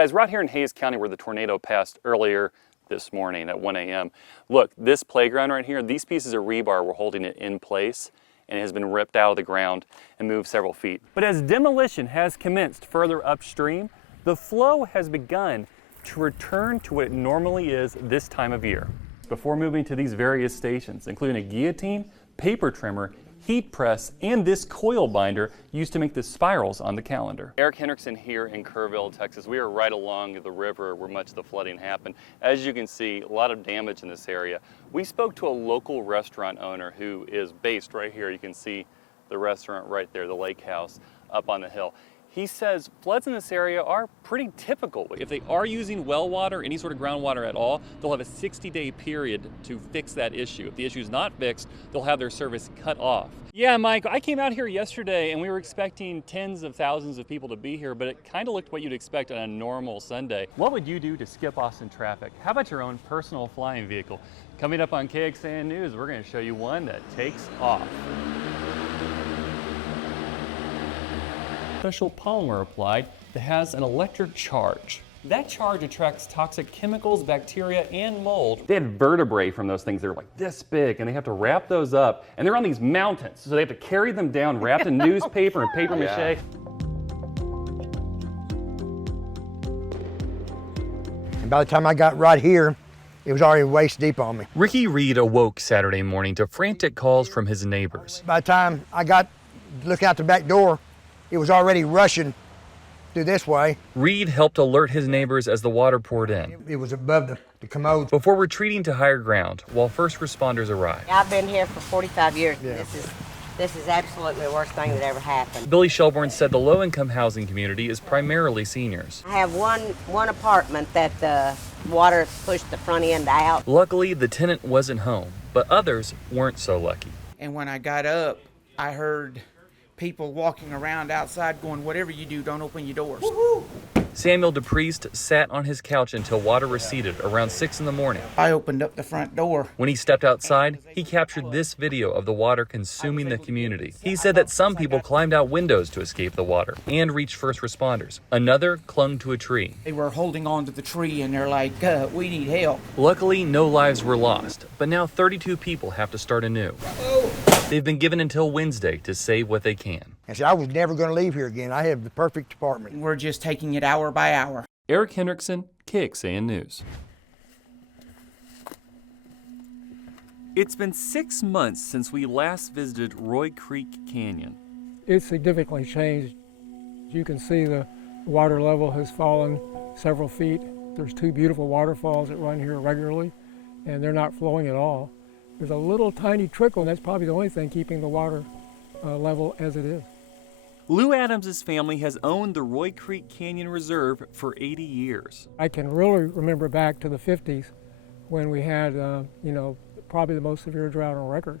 guys, we're out here in Hayes County where the tornado passed earlier this morning at 1 a.m. Look, this playground right here, these pieces of rebar were holding it in place, and it has been ripped out of the ground and moved several feet. But as demolition has commenced further upstream, the flow has begun to return to what it normally is this time of year. Before moving to these various stations, including a guillotine, paper trimmer, heat press, and this coil binder used to make the spirals on the calendar. Eric Henrikson here in Kerrville, Texas. We are right along the river where much of the flooding happened. As you can see, a lot of damage in this area. We spoke to a local restaurant owner who is based right here. You can see the restaurant right there, the lake house up on the hill. He says floods in this area are pretty typical. If they are using well water, any sort of groundwater at all, they'll have a 60-day period to fix that issue. If the issue is not fixed, they'll have their service cut off. Yeah, Mike, I came out here yesterday and we were expecting tens of thousands of people to be here, but it kind of looked what you'd expect on a normal Sunday. What would you do to skip Austin traffic? How about your own personal flying vehicle? Coming up on KXAN News, we're going to show you one that takes off. Special polymer applied that has an electric charge. That charge attracts toxic chemicals, bacteria, and mold. They had vertebrae from those things that are like this big, and they have to wrap those up, and they're on these mountains, so they have to carry them down wrapped in newspaper and paper mache. And by the time I got right here, it was already waist deep on me. Ricky Reed awoke Saturday morning to frantic calls from his neighbors. By the time I got looking out the back door, it was already rushing through this way. Reed helped alert his neighbors as the water poured in. It was above the commode. Before retreating to higher ground while first responders arrived. I've been here for 45 years. Yeah. This is absolutely the worst thing that ever happened. Billy Shelbourne said the low-income housing community is primarily seniors. I have one apartment that the water pushed the front end out. Luckily, the tenant wasn't home, but others weren't so lucky. And when I got up, I heard people walking around outside going, whatever you do, don't open your doors. Woo-hoo! Samuel DePriest sat on his couch until water receded around 6 in the morning. I opened up the front door. When he stepped outside, he captured this video of the water consuming the community. He said that some people climbed out windows to escape the water and reached first responders. Another clung to a tree. They were holding on to the tree and they're like, we need help. Luckily, no lives were lost, but now 32 people have to start anew. They've been given until Wednesday to save what they can. I said I was never going to leave here again. I have the perfect apartment. We're just taking it hour by hour. Eric Henrikson, KXAN News. It's been 6 months since we last visited Roy Creek Canyon. It's significantly changed. You can see the water level has fallen several feet. There's 2 beautiful waterfalls that run here regularly, and they're not flowing at all. There's a little tiny trickle, and that's probably the only thing keeping the water level as it is. Lou Adams' family has owned the Roy Creek Canyon Reserve for 80 years. I can really remember back to the 50s when we had, probably the most severe drought on record.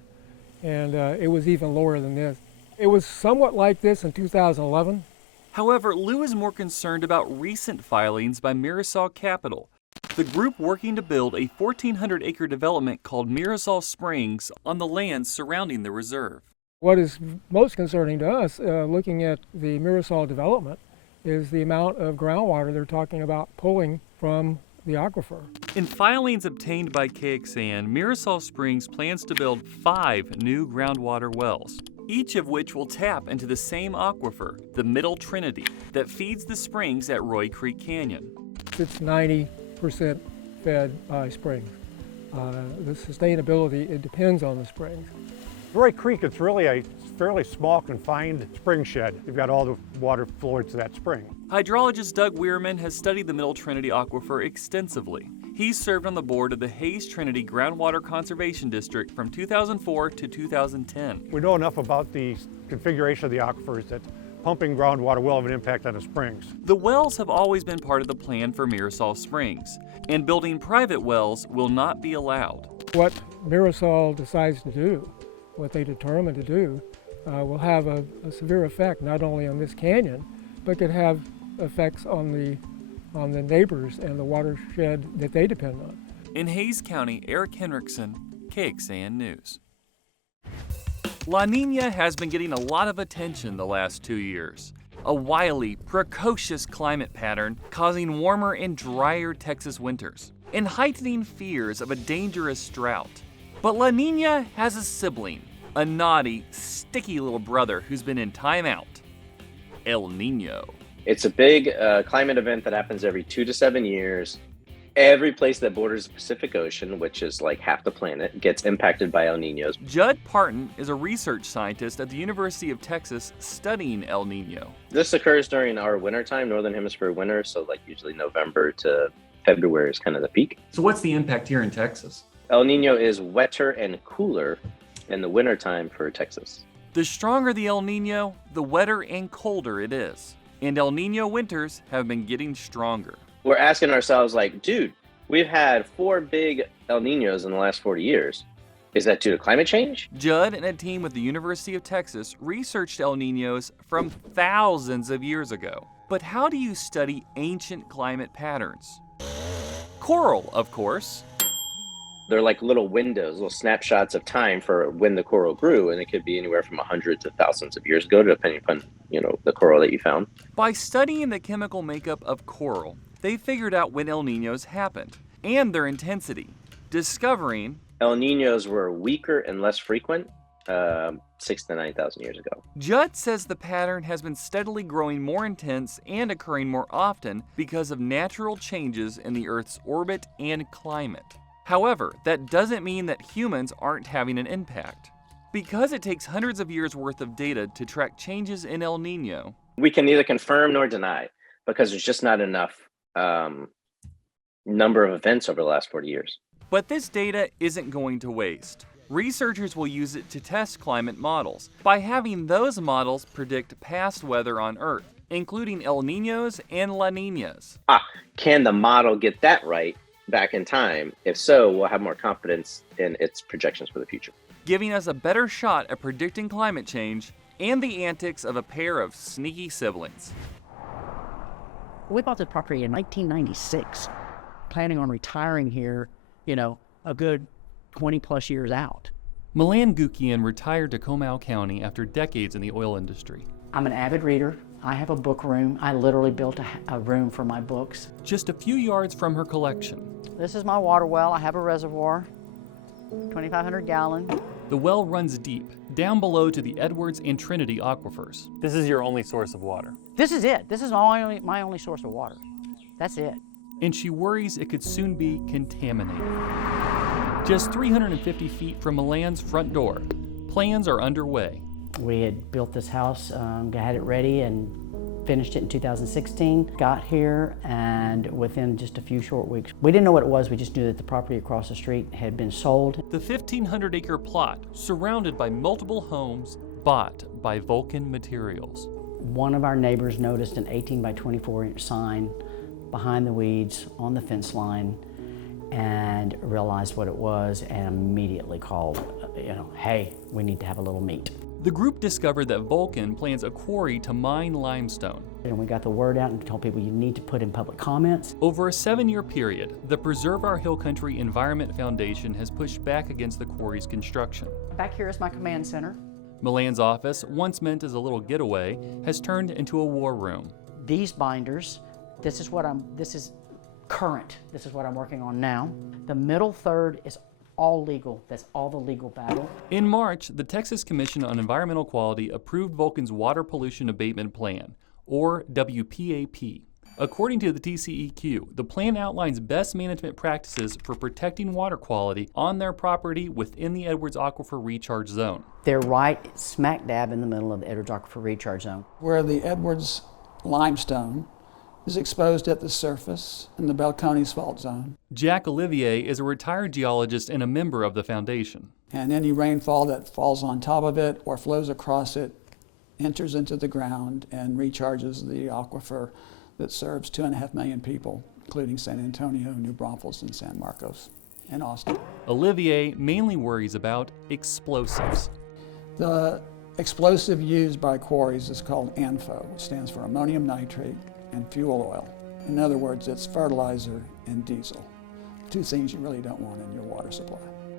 And it was even lower than this. It was somewhat like this in 2011. However, Lou is more concerned about recent filings by Mirasol Capital, the group working to build a 1,400-acre development called Mirasol Springs on the land surrounding the reserve. What is most concerning to us, looking at the Mirasol development, is the amount of groundwater they're talking about pulling from the aquifer. In filings obtained by KXAN, Mirasol Springs plans to build 5 new groundwater wells, each of which will tap into the same aquifer, the Middle Trinity, that feeds the springs at Roy Creek Canyon. It's 90% fed by springs. The sustainability, it depends on the springs. Roy Creek, it's really a fairly small confined spring shed. You've got all the water flowing to that spring. Hydrologist Doug Weirman has studied the Middle Trinity Aquifer extensively. He served on the board of the Hayes Trinity Groundwater Conservation District from 2004 to 2010. We know enough about the configuration of the aquifers that pumping groundwater will have an impact on the springs. The wells have always been part of the plan for Mirasol Springs, and building private wells will not be allowed. What Mirasol decides to do, what they determine to do, will have a severe effect not only on this canyon, but could have effects on the neighbors and the watershed that they depend on. In Hayes County, Eric Henrikson, KXAN News. La Nina has been getting a lot of attention the last 2 years. a wily, precocious climate pattern causing warmer and drier Texas winters, and heightening fears of a dangerous drought. But La Nina has a sibling, a naughty, sticky little brother who's been in timeout. El Nino. It's a big climate event that happens every 2 to 7 years. Every place that borders the Pacific Ocean, which is like half the planet, gets impacted by El Ninos. Judd Parton is a research scientist at the University of Texas studying El Nino. This occurs during our wintertime, Northern Hemisphere winter, so like usually November to February is kind of the peak. So what's the impact here in Texas? El Nino is wetter and cooler in the wintertime for Texas. The stronger the El Nino, the wetter and colder it is. And El Nino winters have been getting stronger. We're asking ourselves, like, dude, we've had 4 big El Ninos in the last 40 years. Is that due to climate change? Judd and a team with the University of Texas researched El Ninos from thousands of years ago. But how do you study ancient climate patterns? Coral, of course. They're like little windows, little snapshots of time for when the coral grew, and it could be anywhere from hundreds to thousands of years ago, depending upon, the coral that you found. By studying the chemical makeup of coral, they figured out when El Ninos happened and their intensity, discovering El Ninos were weaker and less frequent 6,000 to 9,000 years ago. Judd says the pattern has been steadily growing more intense and occurring more often because of natural changes in the Earth's orbit and climate. However, that doesn't mean that humans aren't having an impact. Because it takes hundreds of years worth of data to track changes in El Nino, We can neither confirm nor deny because there's just not enough number of events over the last 40 years. But this data isn't going to waste. Researchers will use it to test climate models by having those models predict past weather on Earth, including El Ninos and La Ninas. Can the model get that right back in time? If so, we'll have more confidence in its projections for the future. Giving us a better shot at predicting climate change and the antics of a pair of sneaky siblings. We bought this property in 1996, planning on retiring here, a good 20 plus years out. Milan Gukian retired to Comal County after decades in the oil industry. I'm an avid reader. I have a book room. I literally built a room for my books. Just a few yards from her collection, This is my water well. I have a reservoir, 2,500 gallon. the well runs deep, down below to the Edwards and Trinity aquifers. This is your only source of water. This is it. This is my only source of water. That's it. And she worries it could soon be contaminated. Just 350 feet from Milan's front door, plans are underway. We had built this house, had it ready, and finished it in 2016. Got here, and within just a few short weeks, we didn't know what it was. We just knew that the property across the street had been sold. The 1,500-acre plot, surrounded by multiple homes, bought by Vulcan Materials. One of our neighbors noticed an 18 by 24 inch sign behind the weeds on the fence line and realized what it was and immediately called, hey, we need to have a little meet. The group discovered that Vulcan plans a quarry to mine limestone. And we got the word out and told people you need to put in public comments. Over a 7-year period, the Preserve Our Hill Country Environment Foundation has pushed back against the quarry's construction. Back here is my command center. Milan's office, once meant as a little getaway, has turned into a war room. These binders, this is current. This is what I'm working on now. The middle third is all legal. That's all the legal battle. In March, the Texas Commission on Environmental Quality approved Vulcan's Water Pollution Abatement Plan, or WPAP. According to the TCEQ, the plan outlines best management practices for protecting water quality on their property within the Edwards Aquifer Recharge Zone. They're right smack dab in the middle of the Edwards Aquifer Recharge Zone. Where the Edwards limestone is exposed at the surface in the Belcones Fault Zone. Jack Olivier is a retired geologist and a member of the foundation. And any rainfall that falls on top of it or flows across it enters into the ground and recharges the aquifer that serves 2.5 million people, including San Antonio, New Braunfels, and San Marcos, and Austin. Olivier mainly worries about explosives. The explosive used by quarries is called ANFO, which stands for ammonium nitrate and fuel oil. In other words, it's fertilizer and diesel, 2 things you really don't want in your water supply.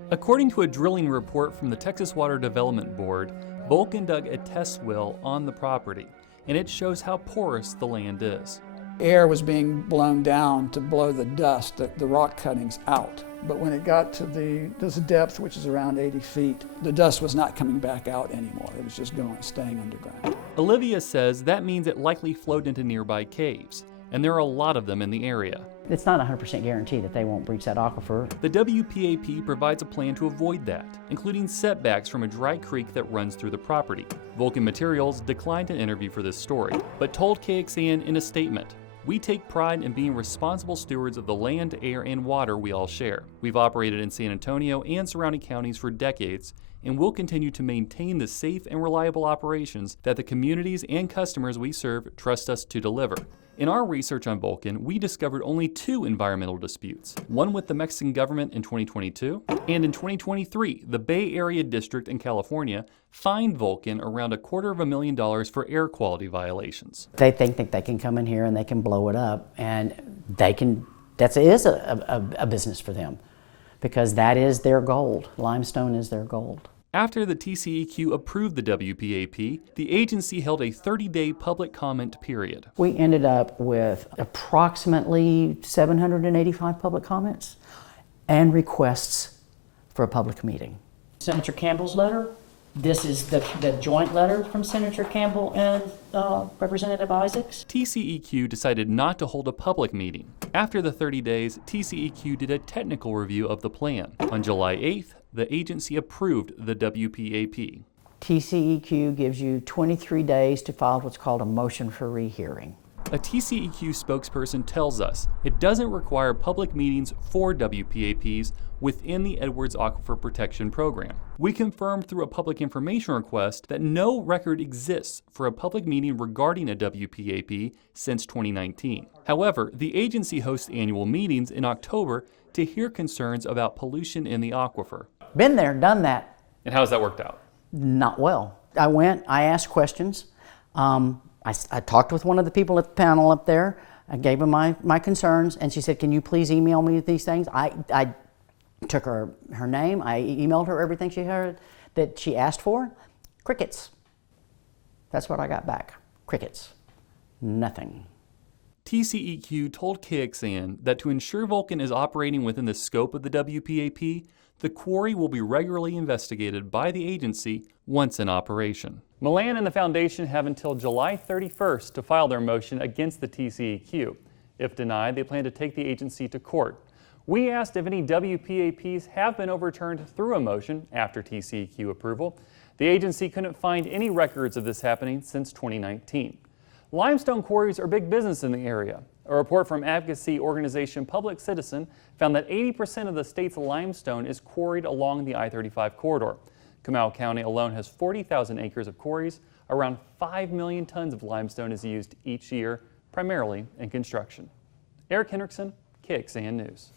According to a drilling report from the Texas Water Development Board, Vulcan dug a test well on the property and it shows how porous the land is. Air was being blown down to blow the dust, the rock cuttings out. But when it got to this depth, which is around 80 feet, the dust was not coming back out anymore. It was just staying underground. Olivia says that means it likely flowed into nearby caves, and there are a lot of them in the area. It's not 100% guarantee that they won't breach that aquifer. The WPAP provides a plan to avoid that, including setbacks from a dry creek that runs through the property. Vulcan Materials declined an interview for this story, but told KXAN in a statement, "We take pride in being responsible stewards of the land, air, and water we all share. We've operated in San Antonio and surrounding counties for decades, and will continue to maintain the safe and reliable operations that the communities and customers we serve trust us to deliver." In our research on Vulcan, we discovered only 2 environmental disputes, one with the Mexican government in 2022, and in 2023, the Bay Area District in California fined Vulcan around $250,000 for air quality violations. They think that they can come in here and they can blow it up, and that is a business for them, because that is their gold. Limestone is their gold. After the TCEQ approved the WPAP, the agency held a 30-day public comment period. We ended up with approximately 785 public comments and requests for a public meeting. Senator Campbell's letter. This is the joint letter from Senator Campbell and Representative Isaacs. TCEQ decided not to hold a public meeting. After the 30 days, TCEQ did a technical review of the plan. On July 8th, the agency approved the WPAP. TCEQ gives you 23 days to file what's called a motion for rehearing. A TCEQ spokesperson tells us it doesn't require public meetings for WPAPs within the Edwards Aquifer Protection Program. We confirmed through a public information request that no record exists for a public meeting regarding a WPAP since 2019. However, the agency hosts annual meetings in October to hear concerns about pollution in the aquifer. Been there, done that. And how's that worked out? Not well. I went, I asked questions. I talked with one of the people at the panel up there. I gave him my concerns, and she said, "Can you please email me these things?" I took her name, I emailed her everything she heard that she asked for. Crickets. That's what I got back. Crickets. Nothing. TCEQ told KXAN that to ensure Vulcan is operating within the scope of the WPAP, the quarry will be regularly investigated by the agency once in operation. Milan and the Foundation have until July 31st to file their motion against the TCEQ. If denied, they plan to take the agency to court. We asked if any WPAPs have been overturned through a motion after TCEQ approval. The agency couldn't find any records of this happening since 2019. Limestone quarries are big business in the area. A report from advocacy organization Public Citizen found that 80% of the state's limestone is quarried along the I-35 corridor. Comal County alone has 40,000 acres of quarries. Around 5 million tons of limestone is used each year, primarily in construction. Eric Henrikson, KXAN News.